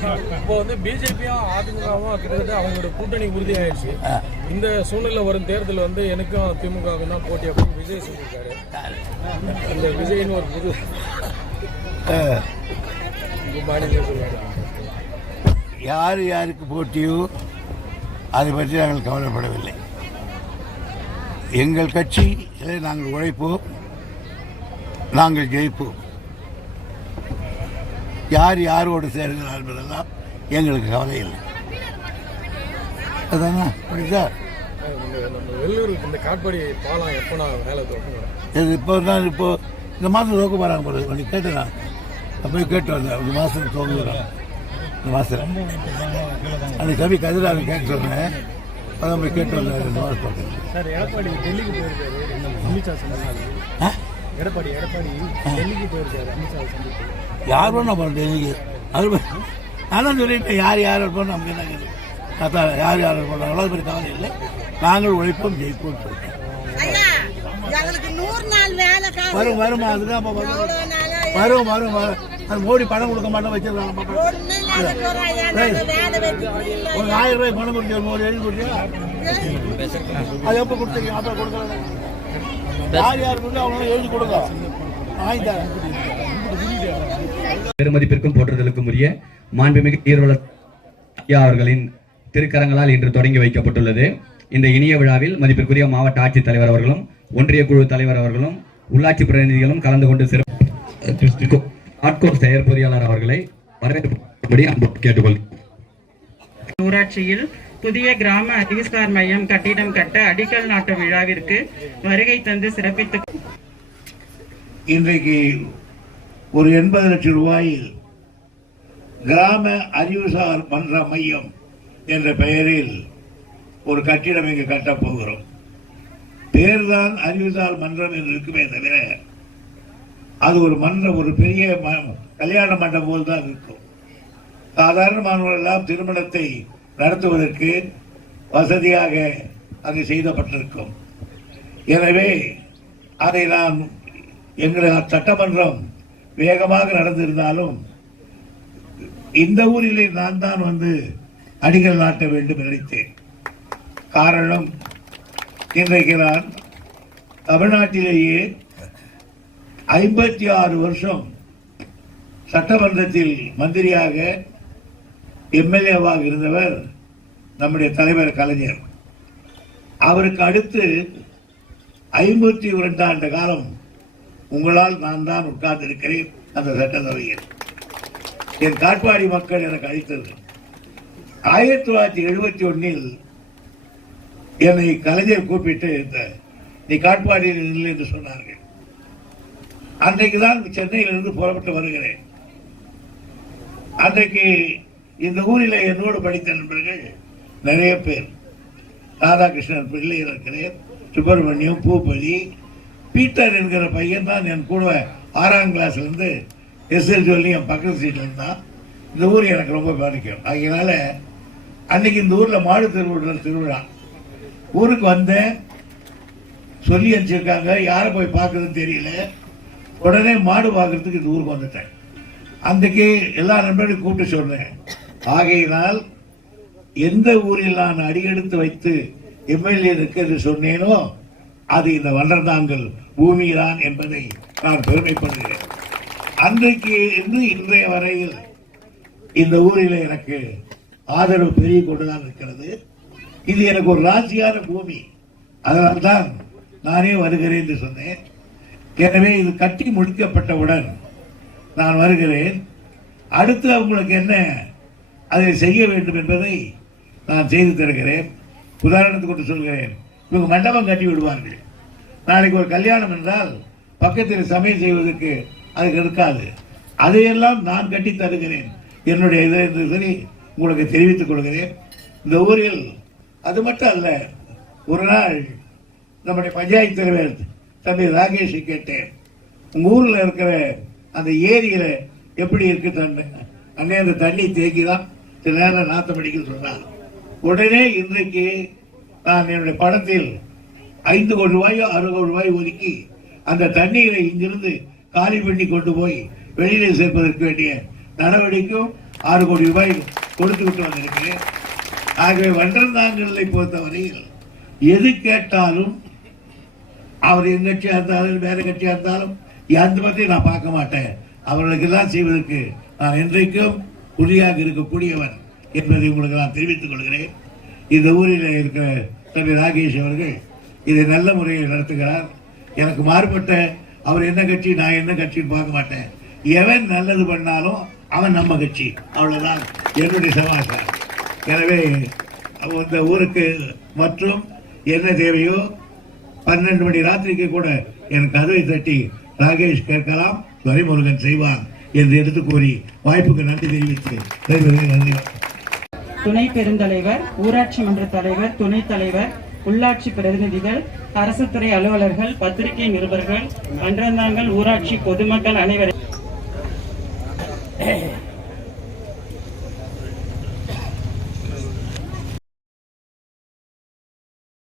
இப்போ வந்து பிஜேபியும் அதிமுகவும் கிட்டத்தட்ட அவங்களோட கூட்டணி உறுதியாயிடுச்சு. இந்த சூழ்நிலை வரும் தேர்தல் வந்து எனக்கும் திமுகவும் தான் போட்டி அப்படின்னு விஜய் சொல்லியிருக்காரு. இந்த விஜய்னு ஒரு புது மாநில சொல்லுவாங்க. யார் யாருக்கு போட்டியோ அதை பற்றி நாங்கள் கவலைப்படவில்லை. எங்கள் கட்சியிலே நாங்கள் உழைப்போம், நாங்கள் ஜெயிப்போம். யார் யாரோடு சேர்கிறார் என்பதெல்லாம் எங்களுக்கு கவலை இல்லை. அதானா புரியுதா? நம்ம வெள்ளூர் இந்த காட்பாடி பாலம் எப்போ நான் வேலை இது இப்போ இந்த மாதம் துவக்க போகிறாங்க போகிறது. நீ கேட்டேன், நான் போய் கேட்டு வந்தேன். ஒரு மாதம் துவங்குறோம். இந்த மாதம் அன்னைக்கு தம்பி கதிராக கேட்க சொன்னேன். அதான் போய் கேட்டு வந்தேன். இந்த மாதம் பார்த்தேன். சார் எடப்பாடி டெல்லிக்கு போயிருக்காரு. அமித்ஷா சொன்னாங்க. எடப்பாடி டெல்லிக்கு போயிருக்காரு. அமித்ஷா சந்திப்பு யார் வேணும் நம்ம டெல்லிக்கு? அது நான் சொல்லிட்டேன். யார் யார் இருப்போம் நமக்கு என்ன யார் யார் இருப்போம் அவ்வளோ பெரிய கவலை இல்லை. நாங்கள் உழைப்போம், ஜெயிப்போம். வரும் வரும் அதுதான் வரும் வரும் வரும். அது மோடி பணம் கொடுக்க மாட்டோம் வச்சிருக்காங்க. ஒரு 1000 ரூபாய் பணம் கொடுத்து மோடி எழுதி கொடுத்தியா? அது எப்போ கொடுத்துருக்கீங்க? அப்போ கொடுக்கல. யார் யாருக்கு அவங்க எழுதி கொடுங்க, வாங்கி தரேன். பெருமதிப்பிற்கும் போற்றுதலுக்கும் உரிய மாண்புமிகு நீர்வள அவர்களின் திருக்கரங்களால் இன்று தொடங்கி வைக்கப்பட்டுள்ளது. இந்த இனிய விழாவில் மதிப்பிற்குரிய மாவட்ட ஆட்சித்தலைவர் அவர்களும் ஒன்றிய குழு தலைவர் அவர்களும் உள்ளாட்சி பிரதிநிதிகளும் கலந்து கொண்டு ஆட்கோர் செயற்பொறியாளர் அவர்களை வரவேற்படி கேட்டுக்கொள்கிறேன். ஊராட்சியில் புதிய கிராம அறிவுசார் மையம் கட்டிடம் கட்ட அடிக்கல் நாட்டு விழாவிற்கு வருகை தந்து சிறப்பித்து இன்றைக்கு ஒரு 80 லட்சம் ரூபாயில் கிராம அறிவுசார் மன்ற மையம் என்ற பெயரில் ஒரு கட்டிடம் இங்கு கட்டப் போகிறோம். பேர்தான் அறிவுசார் மன்றம் என்று இருக்குமே தவிர அது ஒரு மன்றம், ஒரு பெரிய கல்யாண மண்டபம் போல் தான் இருக்கும். சாதாரணமானவர்கள் எல்லாம் திருமணத்தை நடத்துவதற்கு வசதியாக அது செய்யப்பட்டிருக்கும். எனவே அதை நான் எங்களுடைய சட்டமன்றம் வேகமாக நடந்திருந்தாலும் இந்த ஊரிலே நான் தான் வந்து அடிக்கல் நாட்ட வேண்டும் நினைத்தேன். காரணம், இன்றைக்கு நான் தமிழ்நாட்டிலேயே 56 வருஷம் சட்டமன்றத்தில் மந்திரியாக எம்எல்ஏவாக இருந்தவர் நம்முடைய தலைவர் கலைஞர். அவருக்கு அடுத்து 52 ஆண்டு காலம் உங்களால் நான் தான் உட்கார்ந்து இருக்கிறேன் அந்த சட்டசபையில். என் காட்பாடி மக்கள் எனக்கு அளித்தது. 1971 என்னை கலைஞர் கூப்பிட்டு நீ காட்பாடியில் இல்லை என்று சொன்னார்கள். அன்றைக்குதான் சென்னையிலிருந்து புறப்பட்டு வருகிறேன். அன்றைக்கு இந்த ஊரில் என்னோடு படித்த நண்பர்கள் நிறைய பேர். ராதாகிருஷ்ணன் பிள்ளை இருக்கிறேன், சுப்பிரமணியம், பூபதி, பீட்டர் என்கிற பையன் தான் என் கூட 6ஆம் கிளாஸ்ல இருந்து எஸ்எல்சி சொல்லி என் பக்கத்து சீட்ல இருந்தான். இந்த ஊர் எனக்கு ரொம்ப பாதிக்கும். அதனால அன்னைக்கு இந்த ஊர்ல மாடு திருவிழா ஊருக்கு வந்தேன். சொல்லி அனுப்பிச்சிருக்காங்க, யாரை போய் பார்க்கறதுன்னு தெரியல. உடனே மாடு பார்க்கறதுக்கு இந்த ஊருக்கு வந்துட்டேன். அன்றைக்கு எல்லா நண்பர்களையும் கூப்பிட்டு சொன்னேன். ஆகையினால் எந்த ஊரில் நான் அடியெடுத்து வைத்து எம்எல்ஏ என்று சொன்னேனோ அது இந்த வண்டர்தாங்கல் பூமிதான் என்பதை நான் பெருமைப்படுகிறேன். அன்றைக்கு இன்று இன்றைய வரையில் இந்த ஊரில் எனக்கு ஆதரவு பெருகிக் கொண்டுதான் இருக்கிறது. இது எனக்கு ஒரு ராசியான பூமி. அதனால்தான் நானே வருகிறேன் என்று சொன்னேன். எனவே இது கட்டி முடிக்கப்பட்டவுடன் நான் வருகிறேன். அடுத்து அவங்களுக்கு என்ன அதை செய்ய வேண்டும் என்பதை நான் செய்து தருகிறேன். உதாரணத்துக்கு கொண்டு சொல்கிறேன். இவங்க மண்டபம் கட்டி விடுவார்கள். நாளைக்கு ஒரு கல்யாணம் என்றால் பக்கத்தில் சமையல் செய்வதற்கு அதுக்கு இருக்காது. அதையெல்லாம் நான் கட்டி தருகிறேன். என்னுடைய இதை சரி உங்களுக்கு தெரிவித்துக் கொள்கிறேன். இந்த ஊரில் அது மட்டும் அல்ல, ஒரு நாள் நம்முடைய பஞ்சாயத்து தலைவர் தம்பி ராகேஷ் கேட்டேன், உங்க ஊரில் இருக்கிற அந்த ஏரியில எப்படி இருக்கு தண்ணி? அன்னே அந்த தண்ணி தேக்கிதான் சில நேரம் நாத்தம் அடிக்க சொன்னார். உடனே இன்றைக்கு நான் என்னுடைய படத்தில் 5 கோடி ரூபாயோ 6 கோடி ரூபாய் ஒதுக்கி அந்த தண்ணீரை இங்கிருந்து காலி பண்ணி கொண்டு போய் வெளியிலே சேர்ப்பதற்கு வேண்டிய நடவடிக்கையும் 6 கோடி ரூபாய் கொடுத்து விட்டு வந்திருக்கிறேன். ஆகவே வண்டர்ந்தாங்கல்லை பொறுத்தவரையில் எது கேட்டாலும் அவர் என் கட்சியா இருந்தாலும் வேற கட்சியா இருந்தாலும் அந்த பற்றி நான் பார்க்க மாட்டேன். அவர்களுக்கெல்லாம் செய்வதற்கு நான் என்றைக்கும் உறுதியாக இருக்கக்கூடியவன் என்பதை உங்களுக்கு நான் தெரிவித்துக் கொள்கிறேன். இந்த ஊரில் இருக்கிற தம்பி ராகேஷ் அவர்கள் இதை நல்ல முறையில் நடத்துகிறார். எனக்கு மாறுபட்ட அவர் என்ன கட்சி நான் என்ன கட்சின்னு பார்க்க மாட்டேன். எவன் நல்லது பண்ணாலும் அவன் நம்ம கட்சி, அவ்வளவுதான் என்னுடைய சமாச்சாரம். எனவே இந்த ஊருக்கு மற்றும் என்ன தேவையோ 12 மணி ராத்திரிக்கு கூட எனக்கு கதவை தட்டி ராகேஷ் கேட்கலாம், துரைமுருகன் செய்வான் என்று எடுத்து கூறி வாய்ப்புக்கு நன்றி தெரிவித்து நன்றி. துணை பெருந்தலைவர், ஊராட்சி மன்ற தலைவர், துணைத் தலைவர், உள்ளாட்சி பிரதிநிதிகள், அரசு துறை அலுவலர்கள், பத்திரிகை நிருபர்கள், வண்டர்ந்தாங்கல் ஊராட்சி பொதுமக்கள் அனைவரும்